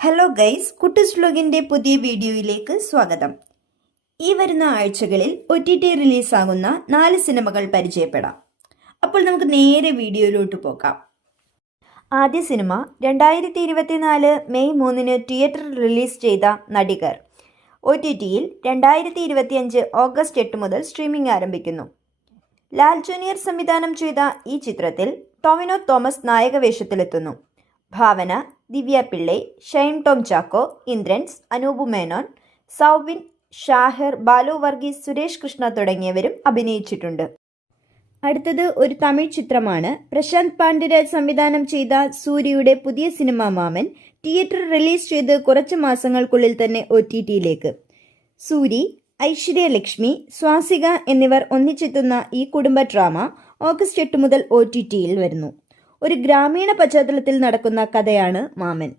Hello guys, കുട്ടൂസ് വ്ലോഗിൻ്റെ പുതിയ വീഡിയോയിലേക്ക് സ്വാഗതം. ഈ വരുന്ന ആഴ്ചകളിൽ OTT റിലീസാകുന്ന 4 സിനിമകൾ പരിചയപ്പെടാം. അപ്പോൾ നമുക്ക് നേരെ വീഡിയോയിലോട്ട് പോകാം. ആദ്യ സിനിമ 2024 മെയ് 3 തിയേറ്ററിൽ റിലീസ് ചെയ്ത നടികർ. OTTയിൽ 2025 ഓഗസ്റ്റ് 8 മുതൽ സ്ട്രീമിംഗ് ആരംഭിക്കുന്നു. ലാൽ ജൂനിയർ സംവിധാനം ചെയ്ത ഈ ചിത്രത്തിൽ ടൊവിനോ തോമസ് നായകവേഷത്തിലെത്തുന്നു. ഭാവന, ദിവ്യ പിള്ളൈ, ഷൈൻ ടോം ചാക്കോ, ഇന്ദ്രൻസ്, അനൂപ് മേനോൻ, സൗബിൻ, ഷാഹിർ, ബാലു വർഗീസ്, സുരേഷ് കൃഷ്ണ തുടങ്ങിയവരും അഭിനയിച്ചിട്ടുണ്ട്. അടുത്തത് ഒരു തമിഴ് ചിത്രമാണ്. പ്രശാന്ത് പാണ്ഡ്യരാജ് സംവിധാനം ചെയ്ത സൂര്യയുടെ പുതിയ സിനിമ മാമൻ തിയേറ്റർ റിലീസ് ചെയ്ത് കുറച്ച് മാസങ്ങൾക്കുള്ളിൽ തന്നെ OTTയിലേക്ക്. സൂരി, ഐശ്വര്യ ലക്ഷ്മി, സ്വാസിക എന്നിവർ ഒന്നിച്ചെത്തുന്ന ഈ കുടുംബ ഡ്രാമ ഓഗസ്റ്റ് 8 മുതൽ OTTയിൽ വരുന്നു. ഒരു ഗ്രാമീണ പശ്ചാത്തലത്തിൽ നടക്കുന്ന കഥയാണ് മാമൻ.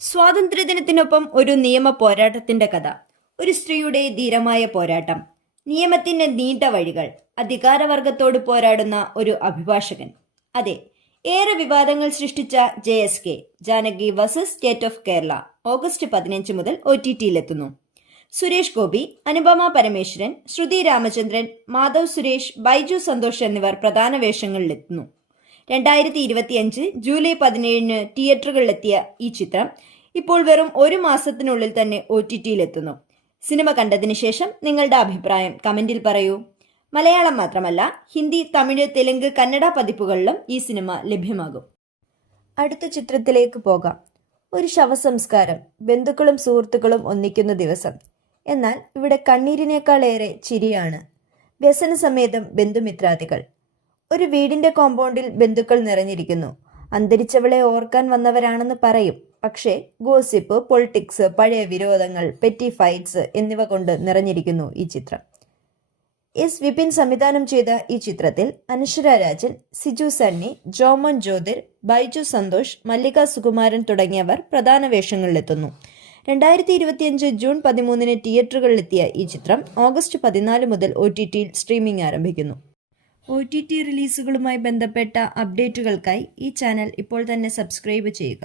സ്വാതന്ത്ര്യദിനത്തിനൊപ്പം ഒരു നിയമ പോരാട്ടത്തിന്റെ കഥ. ഒരു സ്ത്രീയുടെ ധീരമായ പോരാട്ടം, നിയമത്തിന്റെ നീണ്ട വഴികൾ, അധികാരവർഗത്തോട് പോരാടുന്ന ഒരു അഭിഭാഷകൻ. അതെ, ഏറെ വിവാദങ്ങൾ സൃഷ്ടിച്ച JSK Janaki versus state of Kerala August 15 മുതൽ OTTയിലെത്തുന്നു. സുരേഷ് ഗോപി, അനുപമ പരമേശ്വരൻ, ശ്രുതി രാമചന്ദ്രൻ, മാധവ് സുരേഷ്, ബൈജു സന്തോഷ് എന്നിവർ പ്രധാന വേഷങ്ങളിലെത്തുന്നു. 2025 ജൂലൈ 17 തിയേറ്ററുകളിലെത്തിയ ഈ ചിത്രം ഇപ്പോൾ വെറും ഒരു മാസത്തിനുള്ളിൽ തന്നെ OTTയിലെത്തുന്നു. സിനിമ കണ്ടതിന് ശേഷം നിങ്ങളുടെ അഭിപ്രായം കമന്റിൽ പറയൂ. മലയാളം മാത്രമല്ല, ഹിന്ദി, തമിഴ്, തെലുങ്ക്, കന്നഡ പതിപ്പുകളിലും ഈ സിനിമ ലഭ്യമാകും. അടുത്ത ചിത്രത്തിലേക്ക് പോകാം. ഒരു ശവസംസ്കാരം, ബന്ധുക്കളും സുഹൃത്തുക്കളും ഒന്നിക്കുന്ന ദിവസം. എന്നാൽ ഇവിടെ കണ്ണീരിനേക്കാളേറെ ചിരിയാണ്. വ്യസനസമേതം ബന്ധുമിത്രാദികൾ. ഒരു വീടിന്റെ കോമ്പൗണ്ടിൽ ബന്ധുക്കൾ നിറഞ്ഞിരിക്കുന്നു. അന്തരിച്ചവളെ ഓർക്കാൻ വന്നവരാണെന്ന് പറയും. പക്ഷേ ഗോസിപ്പ്, പൊളിറ്റിക്സ്, പഴയ വിരോധങ്ങൾ, പെറ്റി ഫൈറ്റ്സ് എന്നിവ കൊണ്ട് നിറഞ്ഞിരിക്കുന്നു ഈ ചിത്രം. വിപിൻ സംവിധാനം ചെയ്ത ഈ ചിത്രത്തിൽ അനശ്വര രാജൻ, സിജു സണ്ണി, ജോമോൻ ജ്യോതിർ, ബൈജു സന്തോഷ്, മല്ലിക സുകുമാരൻ തുടങ്ങിയവർ പ്രധാന വേഷങ്ങളിലെത്തുന്നു. 2025 ജൂൺ 13 തിയേറ്ററുകളിലെത്തിയ ഈ ചിത്രം ഓഗസ്റ്റ് 14 മുതൽ OTTയിൽ സ്ട്രീമിംഗ് ആരംഭിക്കുന്നു. OTT റിലീസുകളുമായി ബന്ധപ്പെട്ട അപ്ഡേറ്റുകൾക്കായി ഈ ചാനൽ ഇപ്പോൾ തന്നെ സബ്സ്ക്രൈബ് ചെയ്യുക.